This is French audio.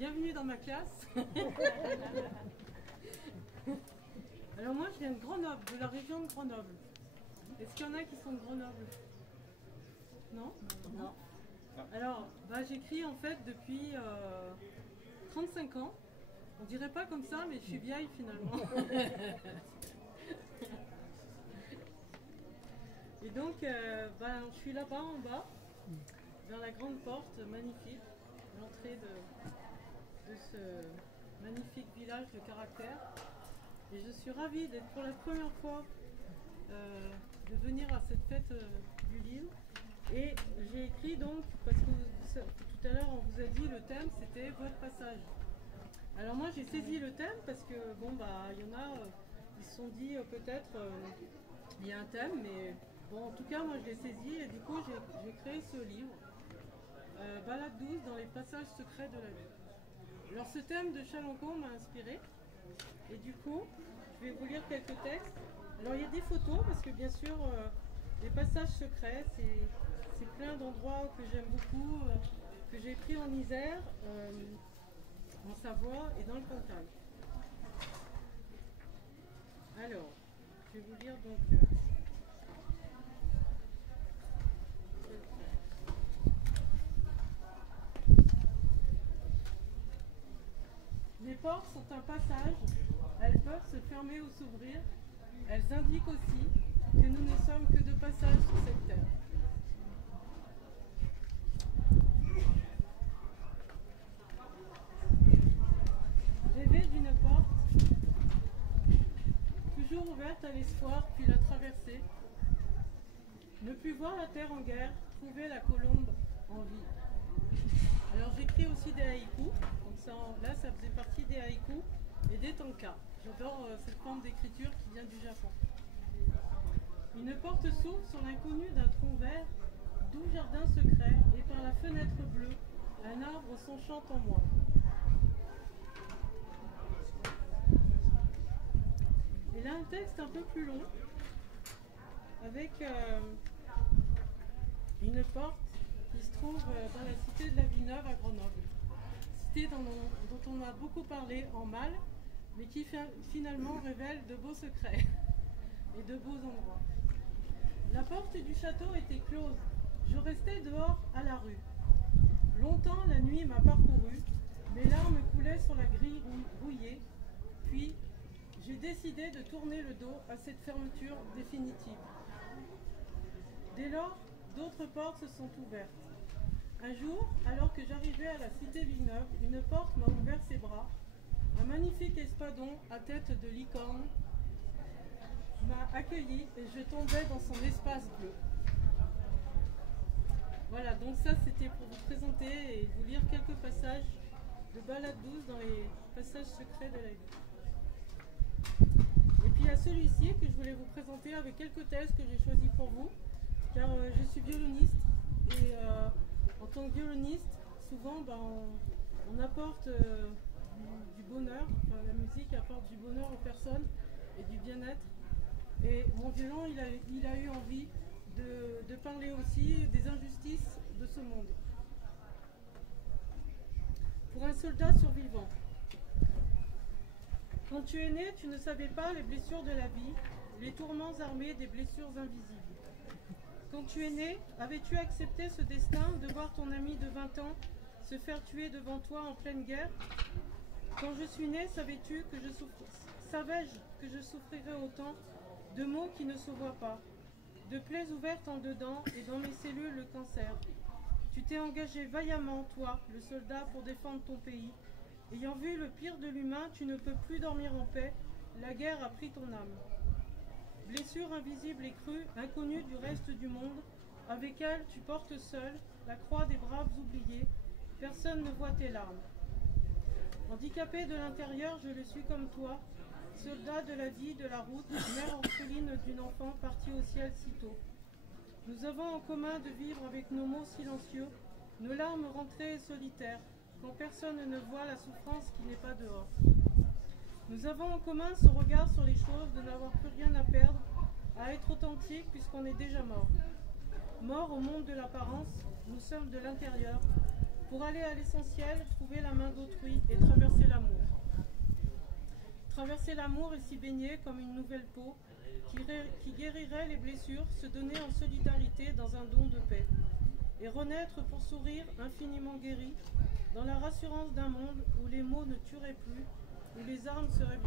bienvenue dans ma classe. Alors moi je viens de Grenoble, de la région de Grenoble. Est-ce qu'il y en a qui sont de Grenoble? Non? Non. Alors j'écris en fait depuis 35 ans. On dirait pas comme ça mais je suis vieille finalement. Et donc je suis là-bas en bas, vers la grande porte magnifique, l'entrée de ce magnifique village de Caractère. Et je suis ravie d'être pour la première fois de venir à cette fête du livre. Et j'ai écrit donc, parce que tout à l'heure on vous a dit le thème c'était votre passage. Alors moi j'ai saisi le thème parce que il y en a, ils se sont dit peut-être il y a un thème, mais bon en tout cas moi je l'ai saisi et du coup j'ai créé ce livre, Balade douce dans les passages secrets de la vie. Alors ce thème de Chalancon m'a inspiré et du coup je vais vous lire quelques textes. Alors il y a des photos parce que bien sûr les passages secrets c'est plein d'endroits que j'aime beaucoup, que j'ai pris en Isère, en Savoie et dans le Cantal. Alors je vais vous lire donc les portes sont un passage, elles peuvent se fermer ou s'ouvrir. Elles indiquent aussi que nous ne sommes que de passage sur cette terre. Rêver d'une porte, toujours ouverte à l'espoir, puis la traverser. Ne plus voir la terre en guerre, trouver la colombe en vie. Alors j'écris aussi des haïkus, donc là ça faisait partie des haïkus et des tankas. J'adore cette forme d'écriture qui vient du Japon. Une porte s'ouvre sur l'inconnu d'un tronc vert, doux jardin secret, et par la fenêtre bleue, un arbre s'enchante en moi. Et là un texte un peu plus long, avec une porte qui se trouve dans la cité de la Villeneuve à Grenoble. Cité dont on a beaucoup parlé en mal, mais qui finalement révèle de beaux secrets et de beaux endroits. La porte du château était close. Je restais dehors à la rue. Longtemps la nuit m'a parcouru, mes larmes coulaient sur la grille rouillée, puis j'ai décidé de tourner le dos à cette fermeture définitive. Dès lors, d'autres portes se sont ouvertes. Un jour, alors que j'arrivais à la cité Villeneuve, une porte m'a ouvert ses bras. Un magnifique espadon à tête de licorne m'a accueilli et je tombais dans son espace bleu. Voilà, donc ça c'était pour vous présenter et vous lire quelques passages de Balade douce dans les passages secrets de la vie. Et puis il y a celui-ci que je voulais vous présenter avec quelques textes que j'ai choisis pour vous, car je suis violoniste et en tant que violoniste, souvent on apporte du bonheur, la musique apporte du bonheur aux personnes et du bien-être. Et mon violon, il a eu envie de parler aussi des injustices de ce monde. Pour un soldat survivant. Quand tu es né, tu ne savais pas les blessures de la vie, les tourments armés des blessures invisibles. Quand tu es né, avais-tu accepté ce destin de voir ton ami de 20 ans se faire tuer devant toi en pleine guerre? Quand je suis né, savais-je que je souffrirais autant de maux qui ne se voient pas, de plaies ouvertes en dedans et dans mes cellules le cancer? Tu t'es engagé vaillamment, toi, le soldat, pour défendre ton pays. Ayant vu le pire de l'humain, tu ne peux plus dormir en paix, la guerre a pris ton âme. Blessure invisible et crue, inconnue du reste du monde, avec elle tu portes seul la croix des braves oubliés, personne ne voit tes larmes. Handicapé de l'intérieur, je le suis comme toi, soldat de la vie, de la route, mère orpheline d'une enfant partie au ciel si tôt. Nous avons en commun de vivre avec nos mots silencieux, nos larmes rentrées et solitaires, quand personne ne voit la souffrance qui n'est pas dehors. Nous avons en commun ce regard sur les choses, de n'avoir plus rien à perdre, à être authentique puisqu'on est déjà mort. Mort au monde de l'apparence, nous sommes de l'intérieur, pour aller à l'essentiel, trouver la main d'autrui et traverser l'amour. Traverser l'amour et s'y baigner comme une nouvelle peau qui guérirait les blessures, se donner en solidarité dans un don de paix. Et renaître pour sourire infiniment guéri, dans la rassurance d'un monde où les mots ne tueraient plus, où les armes seraient